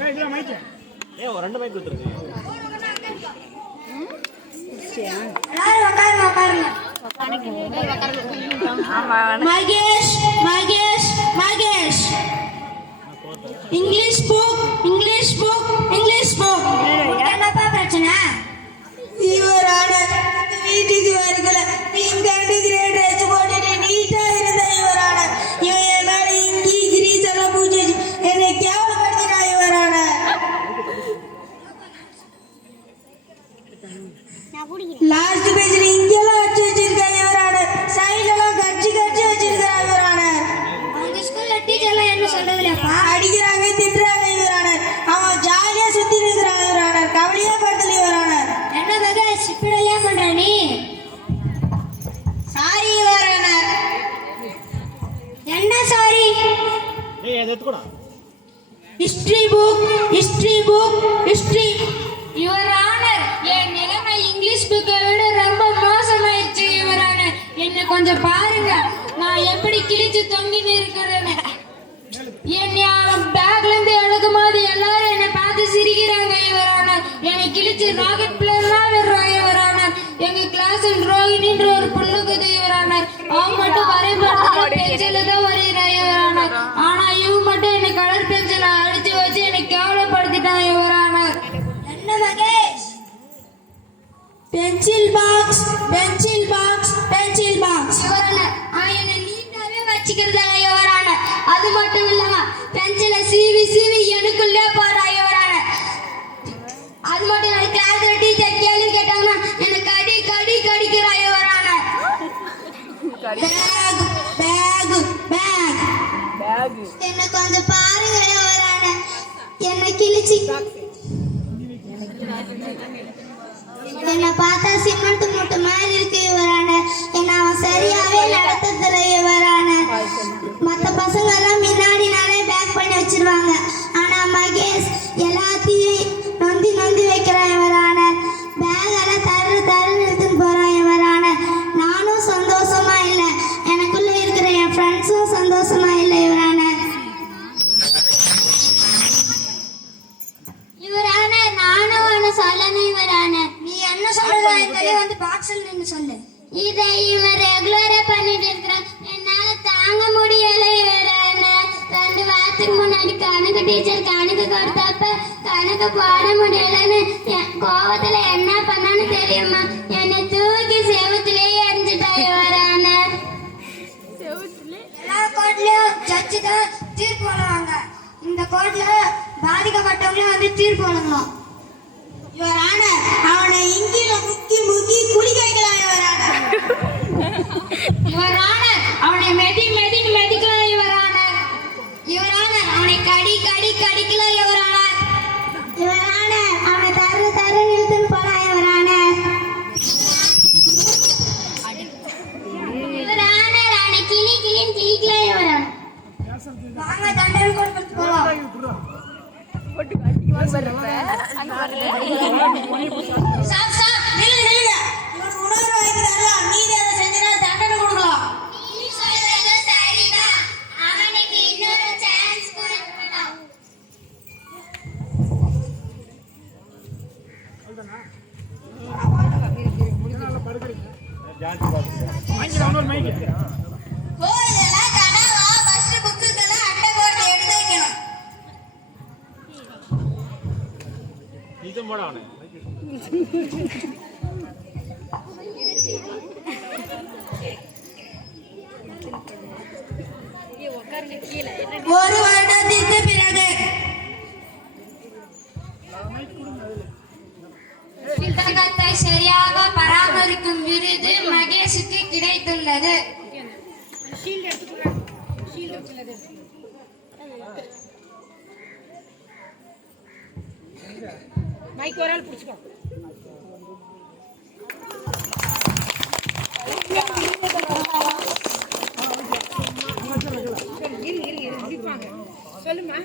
ஒரு 2 மைக் கொடுத்துருங்க. Mahesh Mahesh Mahesh English book English book English book. என்னப்பா பிரச்சனை? இவரான வீட்டுக்கு வரல, நீங்க கிரேட் வச்சு போட்டு நீட்டா இருந்த இவரான இவன் என் மேல இங்கி கிரீஸ் எல்லாம் பூச்சி என்னை கேவலப்படுத்தினா இவரான. லாஸ்ட் பேஜ்ல இங்கெல்லாம் வச்சு வச்சிருக்கா இவரான, சைடுலாம் கட்சி கட்சி வச்சிருக்கா இவரான. அவங்க ஸ்கூல்ல டீச்சர்லாம் என்ன சொல்றதுலப்பா? அடிக்கிறாங்க திட்டுறாங்க இவரான. அவன் ஜாலியா சுத்தி இருக்கிறான் இவரான, கவலையா படுத்தல இவரான. என்ன மகேஷ் இப்படி ஏன் பண்ற நீ? சாரி இவரான. என்ன சாரி? ஏய் அதை எடுத்துடா. History book history. Your honour, என் நிலைமை இங்கிலீஷ் புக்கை விட ரொம்ப மோசமாயிடுச்சு யுவர் ஆனர். என்ன கொஞ்சம் பாருங்க, நான் எப்படி கிழிச்சு தொங்கின்னு இருக்கிறேன்னு. என்னை பேக்ல இருந்து எடுக்கும் போது எல்லாரும் என்னை பார்த்து சிரிக்கிறாங்க யுவர் ஆனர். என்னை கிழிச்சு ராக்கெட் பிளேயர்லாம் விடுறாங்க யுவர் ஆனர். எங்க கிளாஸில் ரோஹிணின்ற ஒரு புள்ளுக்குது யுவர் ஆனர். அவன் மட்டும் வரைபடத்துல பென்சில தான் வரைகிறான் யுவர் ஆனர். ஆனா இவன் மட்டும் என்னை கலர் பென்சில அடிச்சு வச்சு என்னை கேவலப்படுத்திட்டான் யுவர் ஆனர். என்ன Mahesh? Pencil box your honour. என்னை நீட்டாவே வச்சுக்கிறதா யுவர் ஆனர். அது மட்டும் இல்லாம பென்சில சீவி எனக்குள்ளே போறா யுவர் ஆனர். அது மட்டும் இல்ல, கிளாஸ்ல டீச்சர் கேள்வி கேட்டாங்கன்னா என்ன கடிக்கிறா யுவர் ஆனர். பேக் என்ன கொஞ்சம் பாருங்க யுவர் ஆனர். என்ன கிழிச்சி என்ன பார்த்தா சிமெண்ட் மூட்டை மாதிரி இருக்கு யுவர் ஆனர். என்ன அவன் சரியாவே நடத்துற யுவர் ஆனர். மற்ற பசங்க எல்லாம் முன்னாடி நாளே பேக் பண்ணி வச்சிருவாங்க. ஆனா மகேஷ் எல்லாத்தையும் நொந்தி வைக்கிறான் யுவர் ஆனர். பேக் எல்லாம் தருன்னு எடுத்துன்னு போறான் யுவர் ஆனர். நானும் சந்தோஷமா இல்லை, எனக்குள்ள இருக்கிற என் ஃப்ரெண்ட்ஸும் சந்தோஷமா இல்லை யுவர் ஆனர். யுவர் ஆனர், நானும் ஒன்று சொல்லணும் யுவர் ஆனர். நீ என்ன சொல்றதா இருந்தாலே வந்து பாக்ஸில் நின்று சொல்லு. இதை இவன் ரெகுலரா பண்ணிட்டு இருக்கிறான், என்னால தாங்க முடியல யுவர் ஆனர். 2 வாரத்துக்கு முன்னாடி கணக்கு டீச்சர் கணக்கு கொடுத்தப்ப கணக்கு போட முடியலன்னு கோவத்துல என்ன பண்ணான்னு தெரியுமா? என்னை தூக்கி செவுத்துலயே எரிஞ்சுட்டா யுவர் ஆனர். எல்லா கோர்ட்லயும் ஜட்ஜு தான் தீர்ப்பு வழங்குவாங்க. இந்த கோர்ட்ல பாதிக்கப்பட்டவங்களே வந்து தீர்ப்பு வழங்கலாம் யுவர் ஆனர். அவனை இங்கில முக்கி குடிக்க வைக்கலாம் யுவர் ஆனர். யுவர் ஆனர், அவனை மெதிக்கலாம் யுவர் ஆனர். யுவர் ஆனர், அவனை கடிக்கலாம் யுவர் ஆனர். யுவர் ஆனர், அவனை தரு இழுத்துன்னு போலாம் யுவர் ஆனர். யுவர் ஆனர், அவனை கிளின்னு கிழிக்கலாம் யுவர் ஆனர். வாங்க தண்டனை கொடுத்து போலாம். ஒரு வருடத்திற்கு பிறகு புத்தகத்தை சரியாக பராமரிக்கும் விருது மகேஷுக்கு கிடைத்துள்ளது. மைக் ஒரு ஆள் பிடிச்சுக்கோ. சொல்லுமா.